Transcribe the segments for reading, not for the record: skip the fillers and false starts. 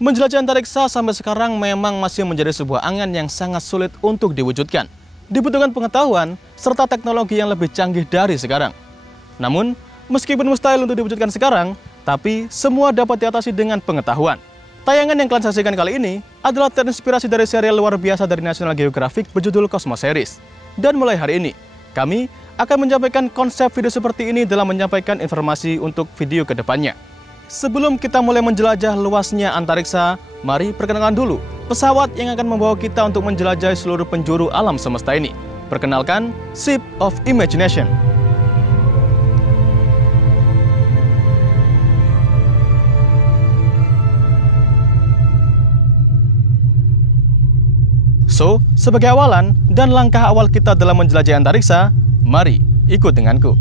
Menjelajah antariksa sampai sekarang memang masih menjadi sebuah angan yang sangat sulit untuk diwujudkan. Dibutuhkan pengetahuan serta teknologi yang lebih canggih dari sekarang. Namun, meskipun mustahil untuk diwujudkan sekarang, tapi semua dapat diatasi dengan pengetahuan. Tayangan yang kalian saksikan kali ini adalah terinspirasi dari serial luar biasa dari National Geographic berjudul Cosmos Series. Dan mulai hari ini, kami akan menyampaikan konsep video seperti ini dalam menyampaikan informasi untuk video ke depannya. Sebelum kita mulai menjelajah luasnya antariksa, mari perkenalkan dulu pesawat yang akan membawa kita untuk menjelajahi seluruh penjuru alam semesta ini. Perkenalkan, Ship of Imagination. So, sebagai awalan dan langkah awal kita dalam menjelajahi antariksa, mari ikut denganku.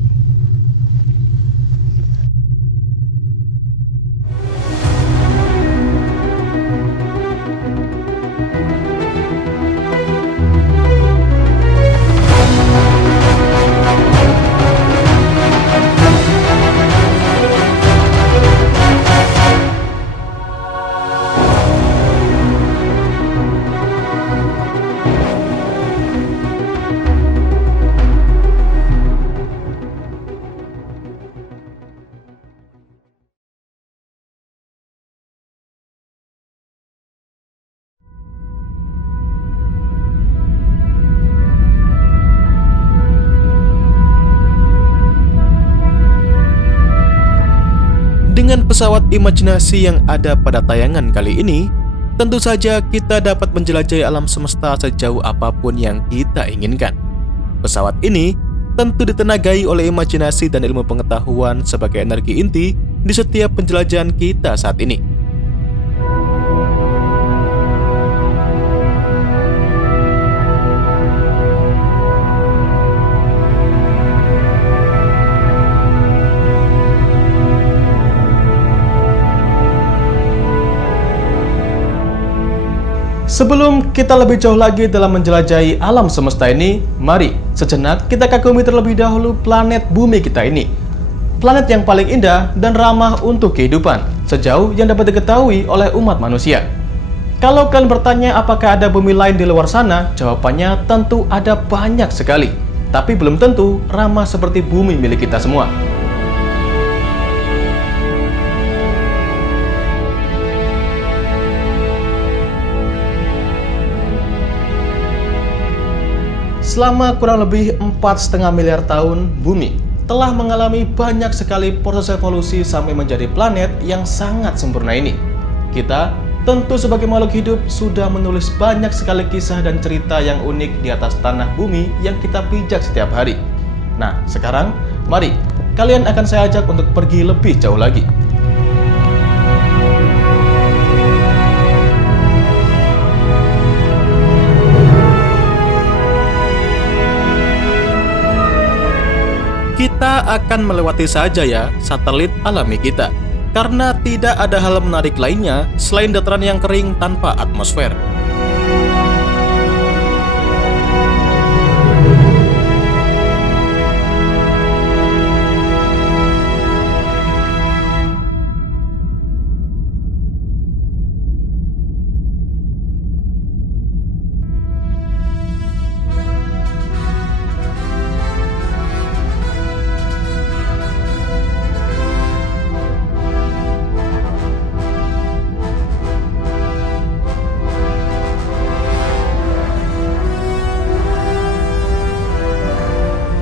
Dengan pesawat imajinasi yang ada pada tayangan kali ini, tentu saja kita dapat menjelajahi alam semesta sejauh apapun yang kita inginkan. Pesawat ini tentu ditenagai oleh imajinasi dan ilmu pengetahuan sebagai energi inti di setiap penjelajahan kita saat ini. Sebelum kita lebih jauh lagi dalam menjelajahi alam semesta ini, mari sejenak kita kagumi terlebih dahulu planet bumi kita ini. Planet yang paling indah dan ramah untuk kehidupan, sejauh yang dapat diketahui oleh umat manusia. Kalau kalian bertanya apakah ada bumi lain di luar sana, jawabannya tentu ada banyak sekali. Tapi belum tentu ramah seperti bumi milik kita semua. Selama kurang lebih 4,5 miliar tahun, bumi telah mengalami banyak sekali proses evolusi sampai menjadi planet yang sangat sempurna ini. Kita tentu sebagai makhluk hidup sudah menulis banyak sekali kisah dan cerita yang unik di atas tanah bumi yang kita pijak setiap hari. Nah, sekarang mari kalian akan saya ajak untuk pergi lebih jauh lagi. Kita akan melewati saja ya satelit alami kita, karena tidak ada hal menarik lainnya selain dataran yang kering tanpa atmosfer.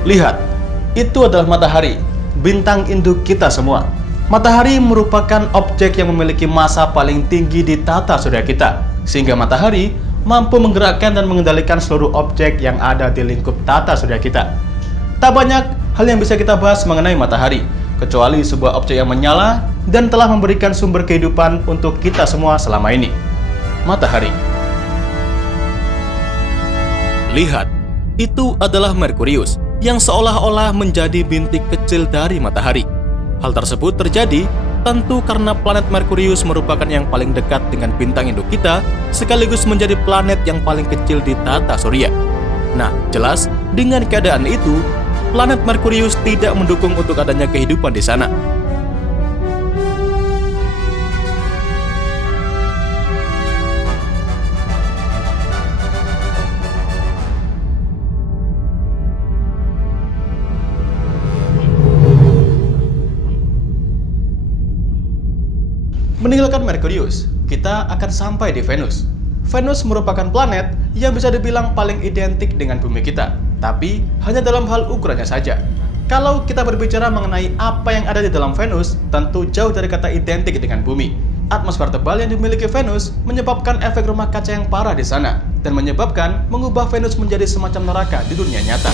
Lihat, itu adalah matahari, bintang induk kita semua. Matahari merupakan objek yang memiliki massa paling tinggi di tata surya kita, sehingga matahari mampu menggerakkan dan mengendalikan seluruh objek yang ada di lingkup tata surya kita. Tak banyak hal yang bisa kita bahas mengenai matahari, kecuali sebuah objek yang menyala dan telah memberikan sumber kehidupan untuk kita semua selama ini. Matahari. Lihat, itu adalah Merkurius, yang seolah-olah menjadi bintik kecil dari matahari. Hal tersebut terjadi tentu karena planet Merkurius merupakan yang paling dekat dengan bintang induk kita, sekaligus menjadi planet yang paling kecil di tata surya. Nah, jelas dengan keadaan itu, planet Merkurius tidak mendukung untuk adanya kehidupan di sana. Meninggalkan Merkurius, kita akan sampai di Venus. Venus merupakan planet yang bisa dibilang paling identik dengan bumi kita, tapi hanya dalam hal ukurannya saja. Kalau kita berbicara mengenai apa yang ada di dalam Venus, tentu jauh dari kata identik dengan bumi. Atmosfer tebal yang dimiliki Venus menyebabkan efek rumah kaca yang parah di sana, dan menyebabkan mengubah Venus menjadi semacam neraka di dunia nyata.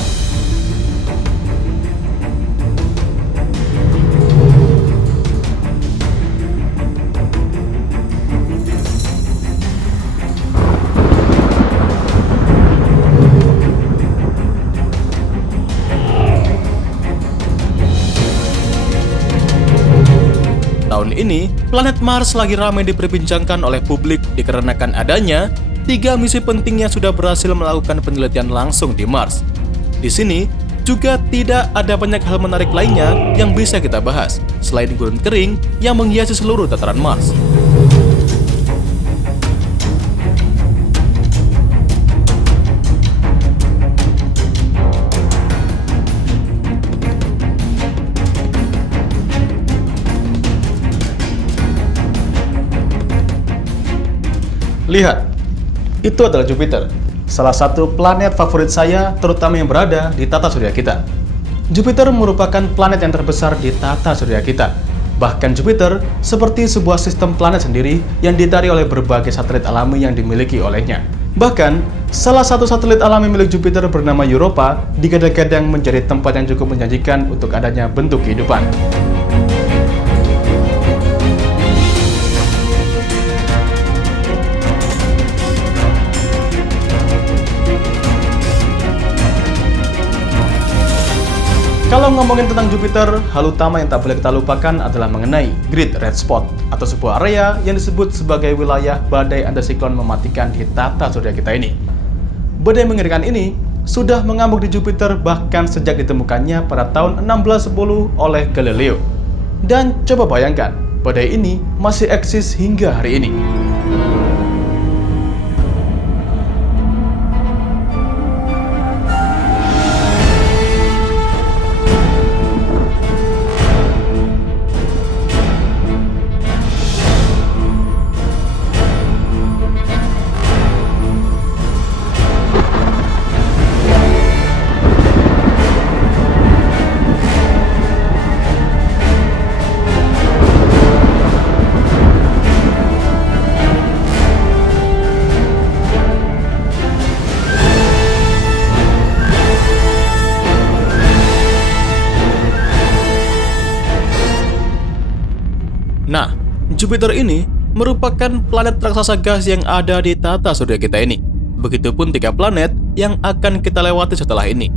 Tahun ini, planet Mars lagi ramai diperbincangkan oleh publik dikarenakan adanya 3 misi penting yang sudah berhasil melakukan penelitian langsung di Mars. Di sini, juga tidak ada banyak hal menarik lainnya yang bisa kita bahas, selain gurun kering yang menghiasi seluruh dataran Mars. Lihat, itu adalah Jupiter, salah satu planet favorit saya, terutama yang berada di tata surya kita. Jupiter merupakan planet yang terbesar di tata surya kita. Bahkan Jupiter seperti sebuah sistem planet sendiri yang ditari oleh berbagai satelit alami yang dimiliki olehnya. Bahkan, salah satu satelit alami milik Jupiter bernama Europa digadang-gadang menjadi tempat yang cukup menjanjikan untuk adanya bentuk kehidupan. Kalau ngomongin tentang Jupiter, hal utama yang tak boleh kita lupakan adalah mengenai Great Red Spot, atau sebuah area yang disebut sebagai wilayah badai antisiklon mematikan di tata surya kita ini. Badai mengerikan ini sudah mengamuk di Jupiter bahkan sejak ditemukannya pada tahun 1610 oleh Galileo. Dan coba bayangkan, badai ini masih eksis hingga hari ini. Nah, Jupiter ini merupakan planet raksasa gas yang ada di tata surya kita ini. Begitupun 3 planet yang akan kita lewati setelah ini.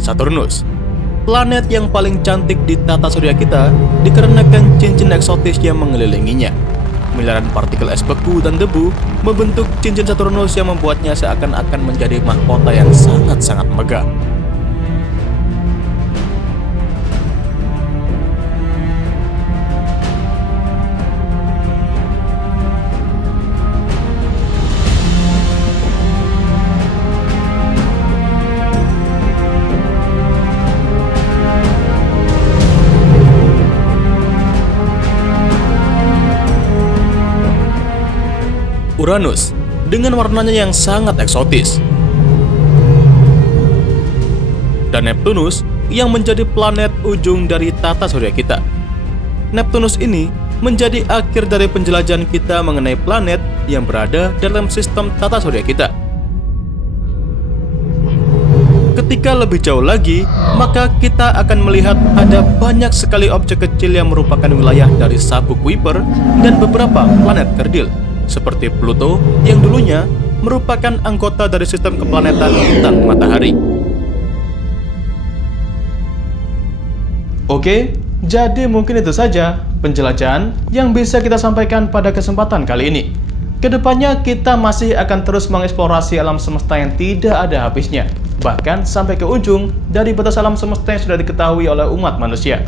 Saturnus, planet yang paling cantik di tata surya kita dikarenakan cincin eksotis yang mengelilinginya. Miliaran partikel es beku dan debu membentuk cincin Saturnus yang membuatnya seakan-akan menjadi mahkota yang sangat-sangat megah. Uranus, dengan warnanya yang sangat eksotis. Dan Neptunus, yang menjadi planet ujung dari tata surya kita. Neptunus ini menjadi akhir dari penjelajahan kita mengenai planet yang berada dalam sistem tata surya kita. Ketika lebih jauh lagi, maka kita akan melihat ada banyak sekali objek kecil yang merupakan wilayah dari sabuk Kuiper dan beberapa planet kerdil, seperti Pluto yang dulunya merupakan anggota dari sistem keplanetan bintang matahari. Oke, jadi mungkin itu saja penjelajahan yang bisa kita sampaikan pada kesempatan kali ini. Kedepannya kita masih akan terus mengeksplorasi alam semesta yang tidak ada habisnya, bahkan sampai ke ujung dari batas alam semesta yang sudah diketahui oleh umat manusia.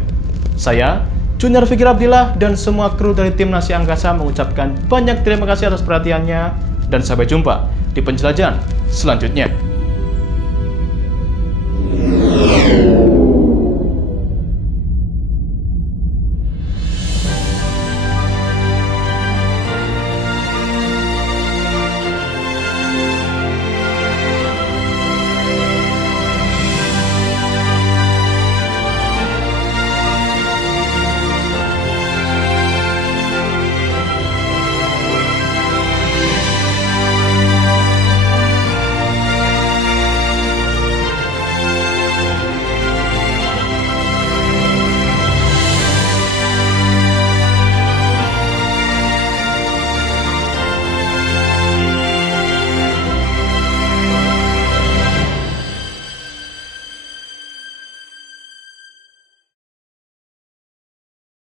Saya, Junior Fikir Abdillah, dan semua kru dari tim Nasi Angkasa mengucapkan banyak terima kasih atas perhatiannya, dan sampai jumpa di penjelajahan selanjutnya.